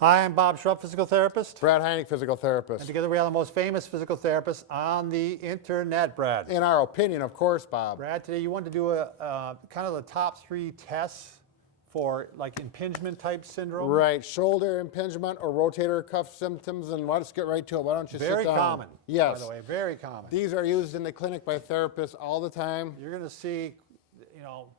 Hi, I'm Bob Schrupp, physical therapist. Brad Heineck, physical And therapist. together we are the most famous physical therapists on the internet, Brad. In our opinion, of course, Bob. Brad, today you want to do a kind of the top 3 tests for like impingement type syndrome. Right, shoulder impingement or rotator cuff symptoms, and let's get right to it. Why don't you sit down? Very common, Yes. by the way, very common. These are used in the clinic by therapists all the time. You're going to see,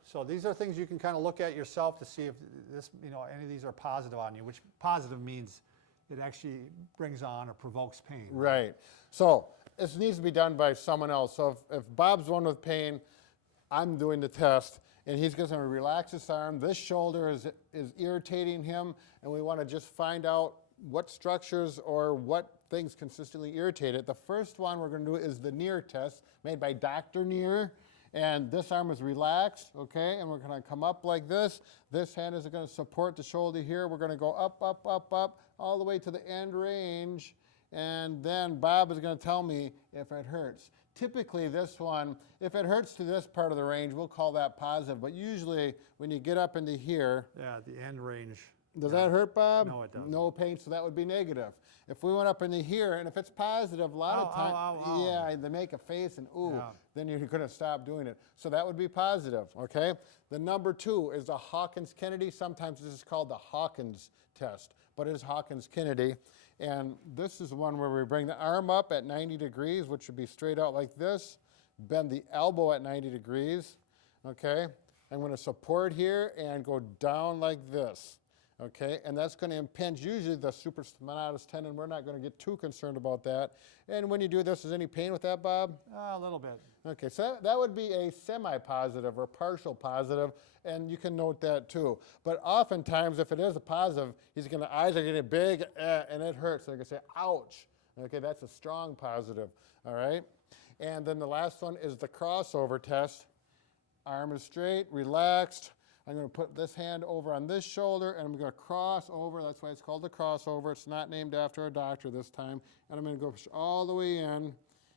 so these are things you can kind of look at yourself to see if this, any of these are positive on you, which positive means it actually brings on or provokes pain. Right. So this needs to be done by someone else. So if Bob's one with pain, I'm doing the test, and he's going to relax his arm. This shoulder is irritating him, and we want to just find out what structures or what things consistently irritate it. The first one we're going to do is the Neer test made by Dr. Neer. And this arm is relaxed, okay? And we're going to come up like this. This hand is going to support the shoulder here. We're going to go up, up, up, up, all the way to the end range. And then Bob is going to tell me if it hurts. Typically this one, if it hurts to this part of the range, we'll call that positive. But usually when you get up into here. Yeah, the end range. Does that hurt, Bob? No, it doesn't. No pain, so that would be negative. If we went up into here, and if it's positive, a lot of times, yeah, they make a face and ooh, then you're going to stop doing it. So that would be positive, okay? The number 2 is the Hawkins-Kennedy. Sometimes this is called the Hawkins test, but it is Hawkins-Kennedy. And this is one where we bring the arm up at 90 degrees, which would be straight out like this. Bend the elbow at 90 degrees, okay? I'm going to support here and go down like this. Okay, and that's going to impinge usually the supraspinatus tendon. We're not going to get too concerned about that. And when you do this, is any pain with that, Bob? A little bit. Okay, so that would be a semi-positive or partial positive, and you can note that too. But oftentimes, if it is a positive, eyes are getting big, and it hurts. They're going to say, ouch. Okay, that's a strong positive, all right? And then the last one is the crossover test. Arm is straight, relaxed. I'm going to put this hand over on this shoulder, and I'm going to cross over. That's why it's called the crossover. It's not named after a doctor this time. And I'm going to go all the way in.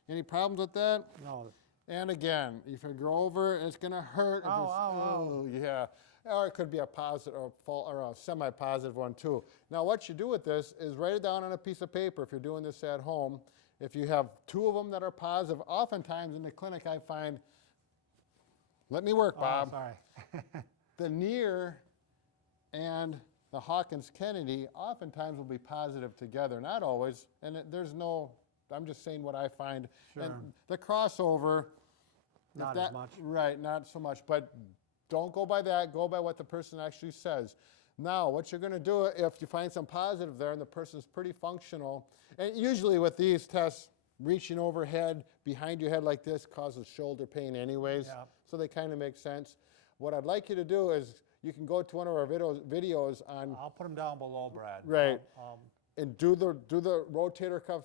Any problems with that? No. And again, if you go over, it's going to hurt. Oh, yeah. Or it could be a positive or a semi-positive one too. Now, what you do with this is write it down on a piece of paper if you're doing this at home. If you have 2 of them that are positive, oftentimes in the clinic I find, let me work, Bob. Oh, sorry. The Neer and the Hawkins-Kennedy oftentimes will be positive together. Not always, and I'm just saying what I find. Sure. And the crossover. Not as much. Right, not so much. But don't go by that. Go by what the person actually says. Now, what you're going to do, if you find some positive there and the person's pretty functional, and usually with these tests, reaching overhead, behind your head like this causes shoulder pain anyways. Yeah. So they kind of make sense. What I'd like you to do is you can go to one of our videos on. I'll put them down below, Brad. Right. And do the rotator cuff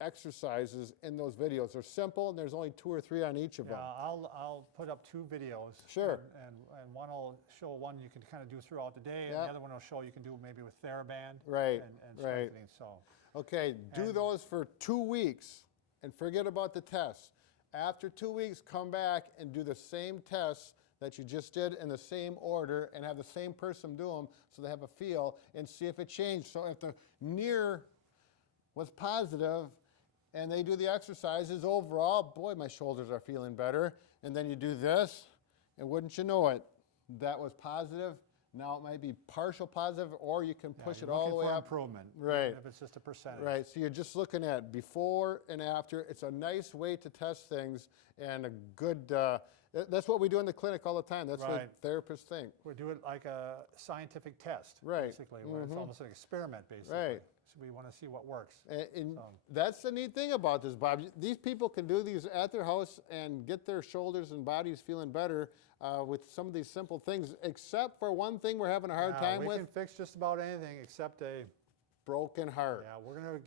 exercises in those videos. They're simple, and there's only 2 or 3 on each of them. I'll put up 2 videos. Sure. And one will show one you can kind of do throughout the day, and the other one will show you can do maybe with TheraBand. Right. And strengthening. So. Okay. Do those for 2 weeks, and forget about the tests. After 2 weeks, come back and do the same tests that you just did in the same order, and have the same person do them so they have a feel, and see if it changed. So if the Neer was positive and they do the exercises overall, boy, my shoulders are feeling better. And then you do this, and wouldn't you know it, that was positive. Now it might be partial positive, or you can push it all the way up. Improvement. Right. If it's just a percentage. Right. So you're just looking at before and after. It's a nice way to test things, and a good. That's what we do in the clinic all the time. That's what therapists think. We do it like a scientific test, right. basically, where it's almost an experiment, basically. Right. So we want to see what works. And that's the neat thing about this, Bob. These people can do these at their house and get their shoulders and bodies feeling better with some of these simple things, except for one thing we're having a hard time with. We can fix just about anything except a broken heart. Yeah,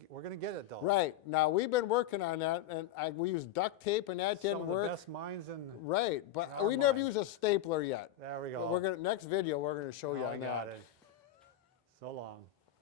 we're gonna get it though. Right. Now we've been working on that, and we used duct tape, and that didn't work. Some of the best minds in. Right, but we never used a stapler yet. There we go. Next video we're gonna show you on that. Got it. So long.